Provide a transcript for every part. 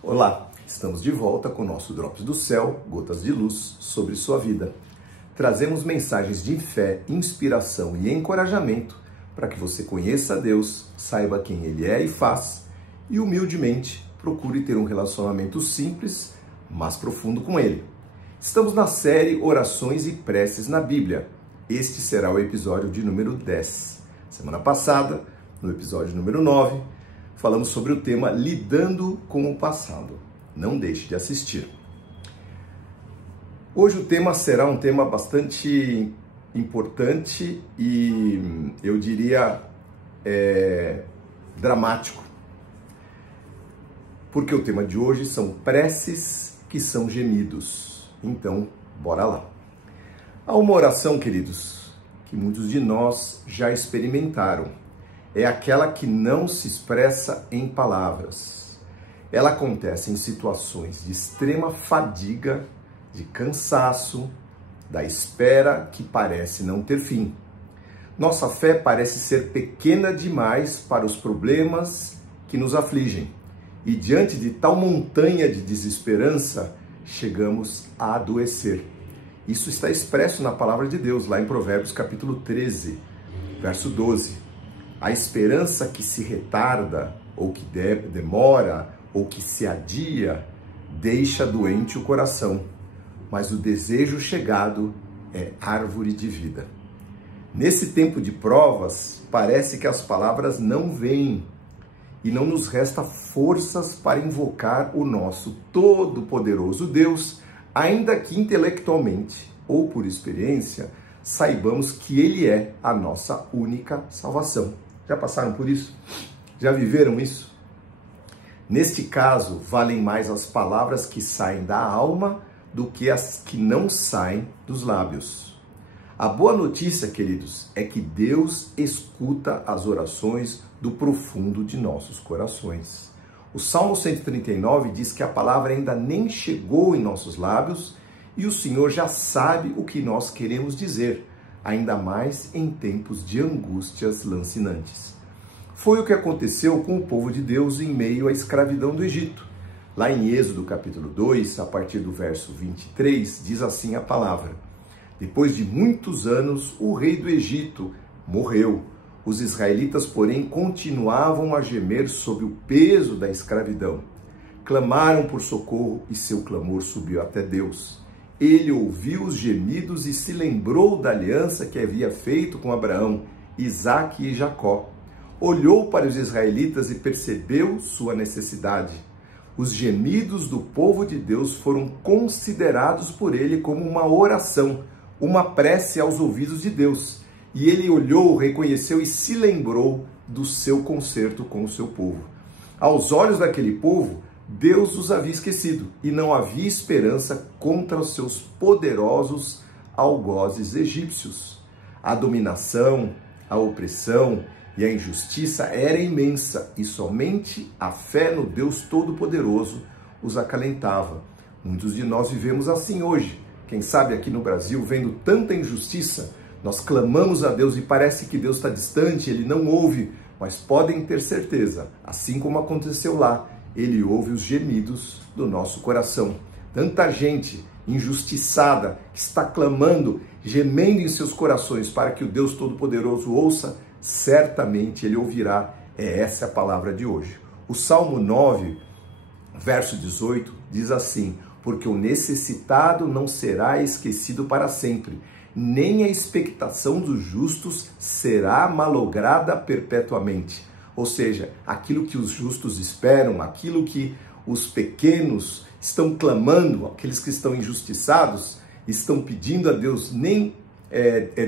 Olá, estamos de volta com o nosso Drops do Céu, gotas de luz sobre sua vida. Trazemos mensagens de fé, inspiração e encorajamento para que você conheça a Deus, saiba quem Ele é e faz e humildemente procure ter um relacionamento simples, mas profundo com Ele. Estamos na série Orações e Preces na Bíblia. Este será o episódio de número 10. Semana passada, no episódio número 9, falamos sobre o tema Lidando com o Passado. Não deixe de assistir. Hoje o tema será um tema bastante importante e eu diria dramático. Porque o tema de hoje são preces que são gemidos. Então, bora lá. Há uma oração, queridos, que muitos de nós já experimentaram. É aquela que não se expressa em palavras. Ela acontece em situações de extrema fadiga, de cansaço, da espera que parece não ter fim. Nossa fé parece ser pequena demais para os problemas que nos afligem. E diante de tal montanha de desesperança, chegamos a adoecer. Isso está expresso na palavra de Deus, lá em Provérbios capítulo 13, verso 12. A esperança que se retarda, ou que demora, ou que se adia, deixa doente o coração, mas o desejo chegado é árvore de vida. Nesse tempo de provas, parece que as palavras não vêm e não nos resta forças para invocar o nosso todo-poderoso Deus, ainda que intelectualmente ou por experiência, saibamos que Ele é a nossa única salvação. Já passaram por isso? Já viveram isso? Neste caso, valem mais as palavras que saem da alma do que as que não saem dos lábios. A boa notícia, queridos, é que Deus escuta as orações do profundo de nossos corações. O Salmo 139 diz que a palavra ainda nem chegou em nossos lábios e o Senhor já sabe o que nós queremos dizer, ainda mais em tempos de angústias lancinantes. Foi o que aconteceu com o povo de Deus em meio à escravidão do Egito. Lá em Êxodo capítulo 2, a partir do verso 23, diz assim a palavra: Depois de muitos anos, o rei do Egito morreu. Os israelitas, porém, continuavam a gemer sob o peso da escravidão. Clamaram por socorro e seu clamor subiu até Deus. Ele ouviu os gemidos e se lembrou da aliança que havia feito com Abraão, Isaque e Jacó. Olhou para os israelitas e percebeu sua necessidade. Os gemidos do povo de Deus foram considerados por ele como uma oração, uma prece aos ouvidos de Deus. E ele olhou, reconheceu e se lembrou do seu concerto com o seu povo. Aos olhos daquele povo, Deus os havia esquecido e não havia esperança contra os seus poderosos algozes egípcios. A dominação, a opressão e a injustiça era imensa e somente a fé no Deus Todo-Poderoso os acalentava. Muitos de nós vivemos assim hoje. Quem sabe aqui no Brasil, vendo tanta injustiça, nós clamamos a Deus e parece que Deus está distante, Ele não ouve, mas podem ter certeza, assim como aconteceu lá, Ele ouve os gemidos do nosso coração. Tanta gente injustiçada que está clamando, gemendo em seus corações para que o Deus Todo-Poderoso ouça, certamente Ele ouvirá. É essa a palavra de hoje. O Salmo 9, verso 18, diz assim: Porque o necessitado não será esquecido para sempre, nem a expectação dos justos será malograda perpetuamente. Ou seja, aquilo que os justos esperam, aquilo que os pequenos estão clamando, aqueles que estão injustiçados, estão pedindo a Deus, nem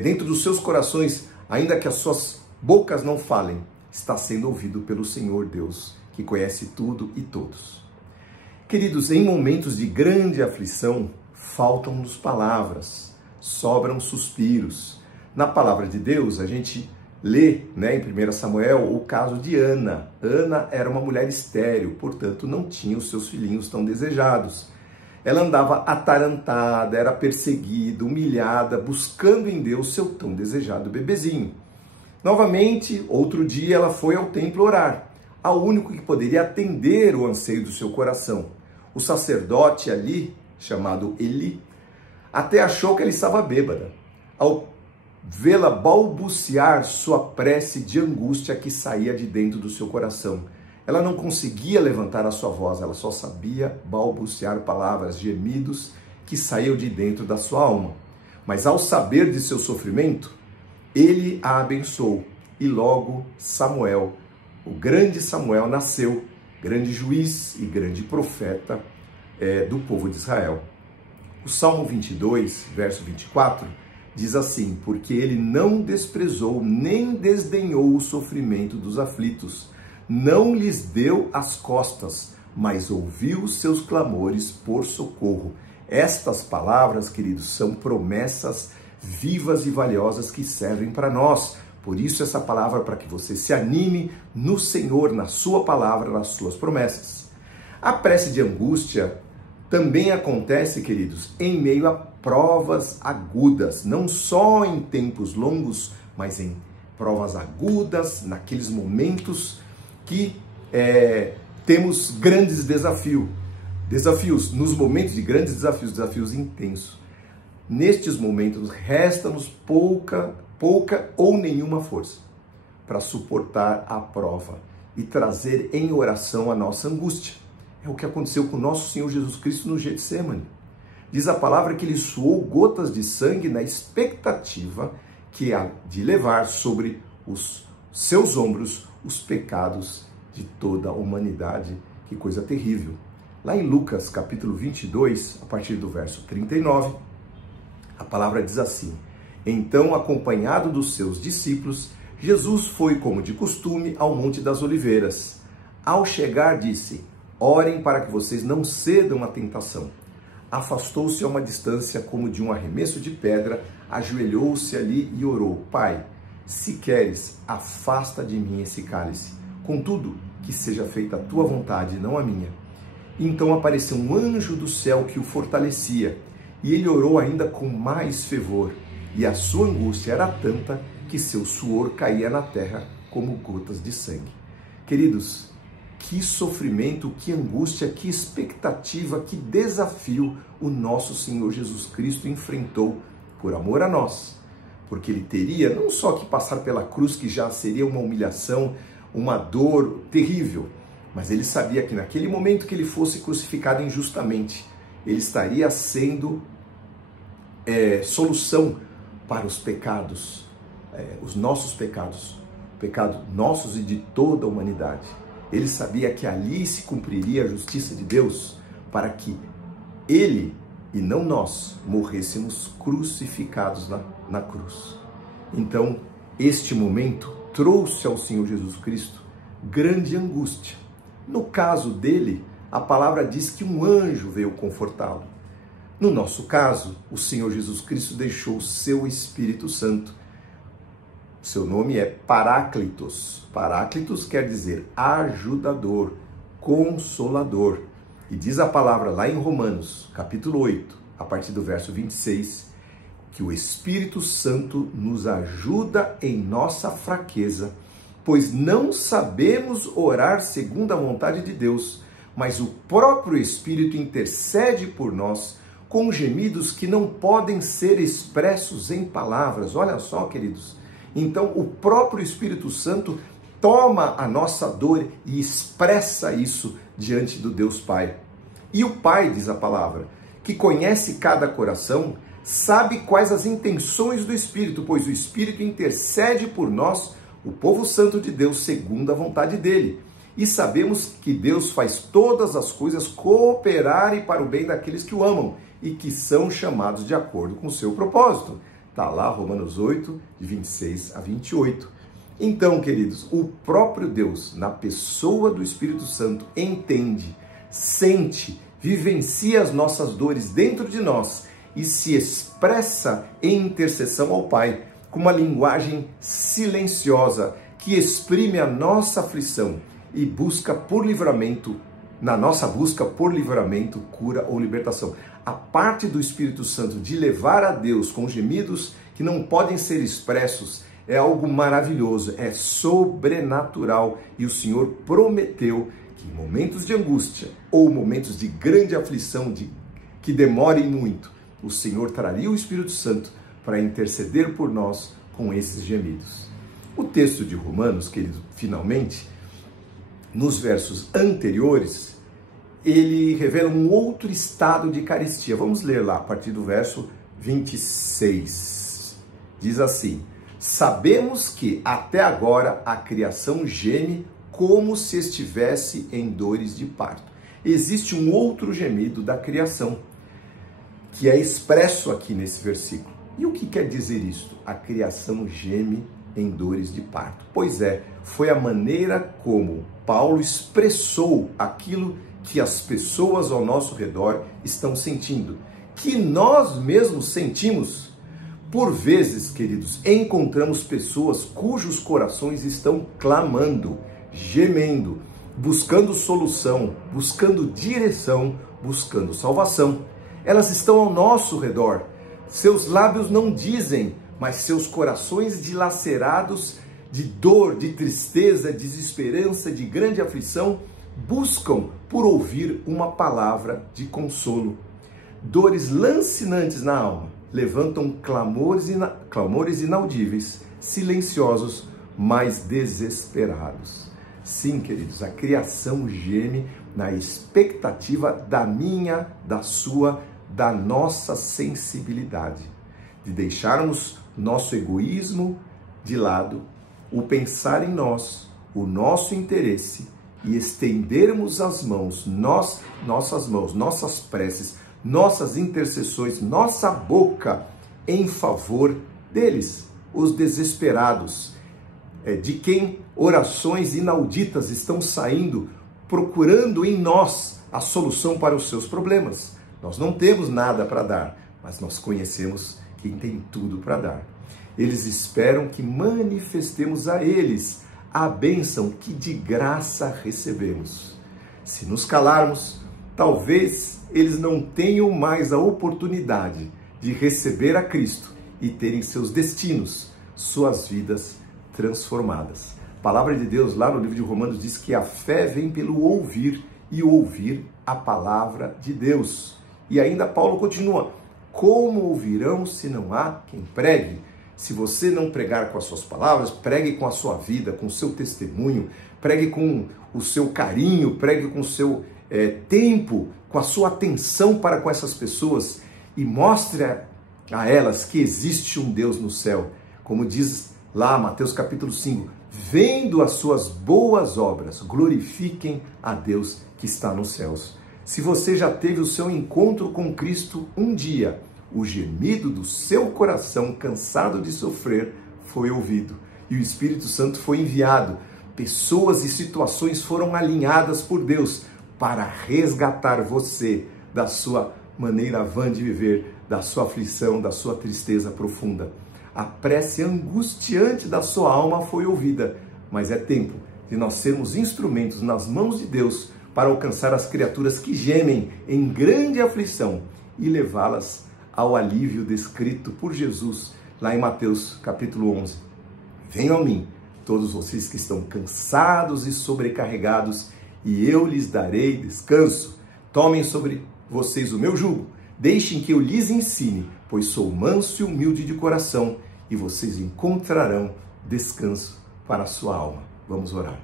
dentro dos seus corações, ainda que as suas bocas não falem, está sendo ouvido pelo Senhor Deus, que conhece tudo e todos. Queridos, em momentos de grande aflição, faltam-nos palavras, sobram suspiros. Na palavra de Deus, a gente lê, em 1 Samuel, o caso de Ana. Ana era uma mulher estéril, portanto não tinha os seus filhinhos tão desejados. Ela andava atarantada, era perseguida, humilhada, buscando em Deus seu tão desejado bebezinho. Novamente, outro dia, ela foi ao templo orar. ao único que poderia atender o anseio do seu coração. O sacerdote ali, chamado Eli, até achou que ela estava bêbada, ao vê-la balbuciar sua prece de angústia que saía de dentro do seu coração. Ela não conseguia levantar a sua voz, ela só sabia balbuciar palavras, gemidos que saíam de dentro da sua alma. Mas ao saber de seu sofrimento, ele a abençoou e logo Samuel, o grande Samuel, nasceu, grande juiz e grande profeta do povo de Israel. O Salmo 22, verso 24, diz assim: porque ele não desprezou nem desdenhou o sofrimento dos aflitos, não lhes deu as costas, mas ouviu seus clamores por socorro. Estas palavras, queridos, são promessas vivas e valiosas que servem para nós. Por isso essa palavra, para que você se anime no Senhor, na sua palavra, nas suas promessas. A prece de angústia também acontece, queridos, em meio a provas agudas, não só em tempos longos, mas em provas agudas, naqueles momentos que temos grandes desafios, nos momentos de grandes desafios intensos. Nestes momentos, resta-nos pouca ou nenhuma força para suportar a prova e trazer em oração a nossa angústia. É o que aconteceu com nosso Senhor Jesus Cristo no Getsêmani. Diz a palavra que ele suou gotas de sangue na expectativa que há de levar sobre os seus ombros os pecados de toda a humanidade. Que coisa terrível. Lá em Lucas, capítulo 22, a partir do verso 39, a palavra diz assim: então, acompanhado dos seus discípulos, Jesus foi, como de costume, ao Monte das Oliveiras. Ao chegar, disse: orem para que vocês não cedam à tentação. Afastou-se a uma distância como de um arremesso de pedra, ajoelhou-se ali e orou: Pai, se queres, afasta de mim esse cálice. Contudo, que seja feita a tua vontade, não a minha. Então apareceu um anjo do céu que o fortalecia, e ele orou ainda com mais fervor, e a sua angústia era tanta que seu suor caía na terra como gotas de sangue. Queridos, que sofrimento, que angústia, que expectativa, que desafio o nosso Senhor Jesus Cristo enfrentou por amor a nós. Porque ele teria não só que passar pela cruz, que já seria uma humilhação, uma dor terrível, mas ele sabia que naquele momento que ele fosse crucificado injustamente, ele estaria sendo solução para os pecados, os nossos pecados, pecados nossos e de toda a humanidade. Ele sabia que ali se cumpriria a justiça de Deus para que ele e não nós morrêssemos crucificados na cruz. Então, este momento trouxe ao Senhor Jesus Cristo grande angústia. No caso dele, a palavra diz que um anjo veio confortá-lo. No nosso caso, o Senhor Jesus Cristo deixou o seu Espírito Santo. Seu nome é Paráclitos. Paráclitos quer dizer ajudador, consolador. E diz a palavra lá em Romanos, capítulo 8, a partir do verso 26, que o Espírito Santo nos ajuda em nossa fraqueza, pois não sabemos orar segundo a vontade de Deus, mas o próprio Espírito intercede por nós com gemidos que não podem ser expressos em palavras. Olha só, queridos. Então, o próprio Espírito Santo toma a nossa dor e expressa isso diante do Deus Pai. E o Pai, diz a palavra, que conhece cada coração, sabe quais as intenções do Espírito, pois o Espírito intercede por nós, o povo santo de Deus, segundo a vontade dele. E sabemos que Deus faz todas as coisas cooperarem para o bem daqueles que o amam e que são chamados de acordo com o seu propósito. Está lá Romanos 8, de 26 a 28. Então, queridos, o próprio Deus, na pessoa do Espírito Santo, entende, sente, vivencia as nossas dores dentro de nós e se expressa em intercessão ao Pai, com uma linguagem silenciosa que exprime a nossa aflição e busca por livramento, na nossa busca por livramento, cura ou libertação. A parte do Espírito Santo de levar a Deus com gemidos que não podem ser expressos é algo maravilhoso, é sobrenatural. E o Senhor prometeu que em momentos de angústia ou momentos de grande aflição, que demorem muito, o Senhor traria o Espírito Santo para interceder por nós com esses gemidos. O texto de Romanos, querido, finalmente, nos versos anteriores, ele revela um outro estado de carestia. Vamos ler lá a partir do verso 26. Diz assim: sabemos que até agora a criação geme como se estivesse em dores de parto. Existe um outro gemido da criação, que é expresso aqui nesse versículo. E o que quer dizer isso? A criação geme em dores de parto. Pois é, foi a maneira como Paulo expressou aquilo que as pessoas ao nosso redor estão sentindo, que nós mesmos sentimos. Por vezes, queridos, encontramos pessoas cujos corações estão clamando, gemendo, buscando solução, buscando direção, buscando salvação. Elas estão ao nosso redor. Seus lábios não dizem, mas seus corações dilacerados de dor, de tristeza, desesperança, de grande aflição, buscam por ouvir uma palavra de consolo. Dores lancinantes na alma levantam clamores inaudíveis, silenciosos, mas desesperados. Sim, queridos, a criação geme na expectativa da minha, da sua, da nossa sensibilidade, de deixarmos nosso egoísmo de lado, o pensar em nós, o nosso interesse, e estendermos as mãos, nossas mãos, nossas preces, nossas intercessões, nossa boca em favor deles, os desesperados, de quem orações inauditas estão saindo, procurando em nós a solução para os seus problemas. Nós não temos nada para dar, mas nós conhecemos quem tem tudo para dar. Eles esperam que manifestemos a eles a bênção que de graça recebemos. Se nos calarmos, talvez eles não tenham mais a oportunidade de receber a Cristo e terem seus destinos, suas vidas transformadas. A palavra de Deus lá no livro de Romanos diz que a fé vem pelo ouvir e ouvir a palavra de Deus. E ainda Paulo continua: como ouvirão se não há quem pregue? Se você não pregar com as suas palavras, pregue com a sua vida, com o seu testemunho, pregue com o seu carinho, pregue com o seu tempo, com a sua atenção para com essas pessoas e mostre a elas que existe um Deus no céu. Como diz lá Mateus capítulo 5, vendo as suas boas obras, glorifiquem a Deus que está nos céus. Se você já teve o seu encontro com Cristo um dia, o gemido do seu coração cansado de sofrer foi ouvido e o Espírito Santo foi enviado. Pessoas e situações foram alinhadas por Deus para resgatar você da sua maneira vã de viver, da sua aflição, da sua tristeza profunda. A prece angustiante da sua alma foi ouvida, mas é tempo de nós sermos instrumentos nas mãos de Deus para alcançar as criaturas que gemem em grande aflição e levá-las ao alívio descrito por Jesus lá em Mateus capítulo 11. Venham a mim, todos vocês que estão cansados e sobrecarregados, e eu lhes darei descanso. Tomem sobre vocês o meu jugo, deixem que eu lhes ensine, pois sou manso e humilde de coração, e vocês encontrarão descanso para a sua alma. Vamos orar.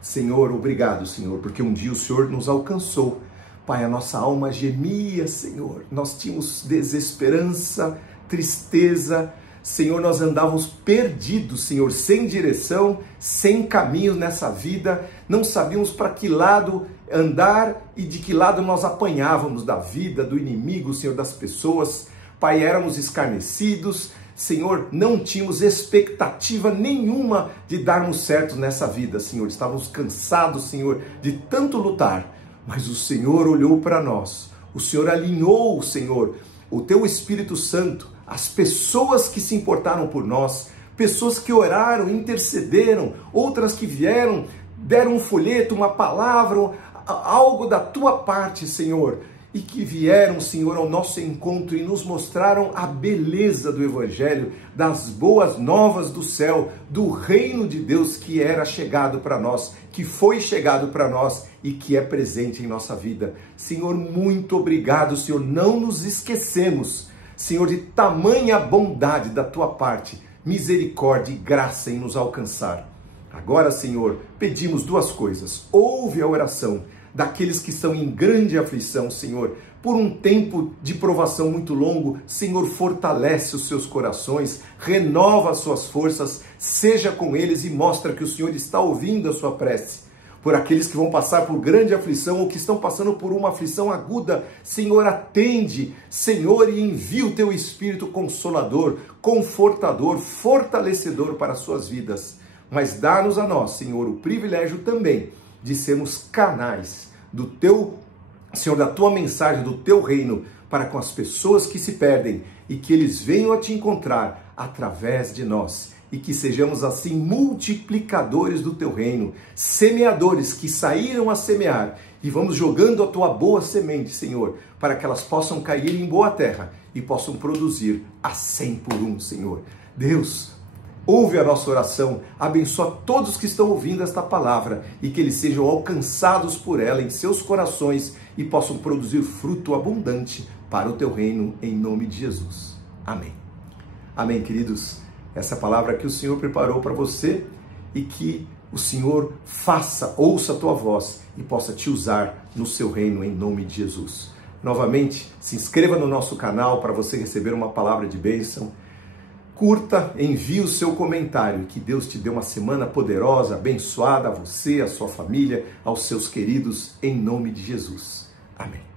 Senhor, obrigado, Senhor, porque um dia o Senhor nos alcançou. Pai, a nossa alma gemia, Senhor. Nós tínhamos desesperança, tristeza. Senhor, nós andávamos perdidos, Senhor, sem direção, sem caminho nessa vida. Não sabíamos para que lado andar e de que lado nós apanhávamos da vida, do inimigo, Senhor, das pessoas. Pai, éramos escarnecidos. Senhor, não tínhamos expectativa nenhuma de darmos certo nessa vida, Senhor. Estávamos cansados, Senhor, de tanto lutar. Mas o Senhor olhou para nós, o Senhor alinhou, Senhor, o Teu Espírito Santo, as pessoas que se importaram por nós, pessoas que oraram, intercederam, outras que vieram, deram um folheto, uma palavra, algo da Tua parte, Senhor. e que vieram, Senhor, ao nosso encontro e nos mostraram a beleza do Evangelho, das boas novas do céu, do reino de Deus que era chegado para nós, que foi chegado para nós e que é presente em nossa vida. Senhor, muito obrigado, Senhor, não nos esquecemos, Senhor, de tamanha bondade da tua parte, misericórdia e graça em nos alcançar. Agora, Senhor, pedimos duas coisas. Ouve a oração daqueles que estão em grande aflição, Senhor, por um tempo de provação muito longo. Senhor, fortalece os seus corações, renova as suas forças, seja com eles e mostra que o Senhor está ouvindo a sua prece. Por aqueles que vão passar por grande aflição ou que estão passando por uma aflição aguda, Senhor, atende, Senhor, e envia o teu Espírito Consolador, Confortador, Fortalecedor para as suas vidas. Mas dá-nos a nós, Senhor, o privilégio também de sermos canais do teu, Senhor, da tua mensagem, do teu reino, para com as pessoas que se perdem e que eles venham a te encontrar através de nós. E que sejamos assim multiplicadores do teu reino, semeadores que saíram a semear e vamos jogando a tua boa semente, Senhor, para que elas possam cair em boa terra e possam produzir a 100 por 1, Senhor. Deus, ouve a nossa oração, abençoa todos que estão ouvindo esta palavra e que eles sejam alcançados por ela em seus corações e possam produzir fruto abundante para o teu reino, em nome de Jesus. Amém. Amém, queridos. Essa palavra que o Senhor preparou para você e que o Senhor ouça a tua voz e possa te usar no seu reino, em nome de Jesus. Novamente, se inscreva no nosso canal para você receber uma palavra de bênção. Curta, envie o seu comentário. Que Deus te dê uma semana poderosa, abençoada a você, a sua família, aos seus queridos, em nome de Jesus. Amém.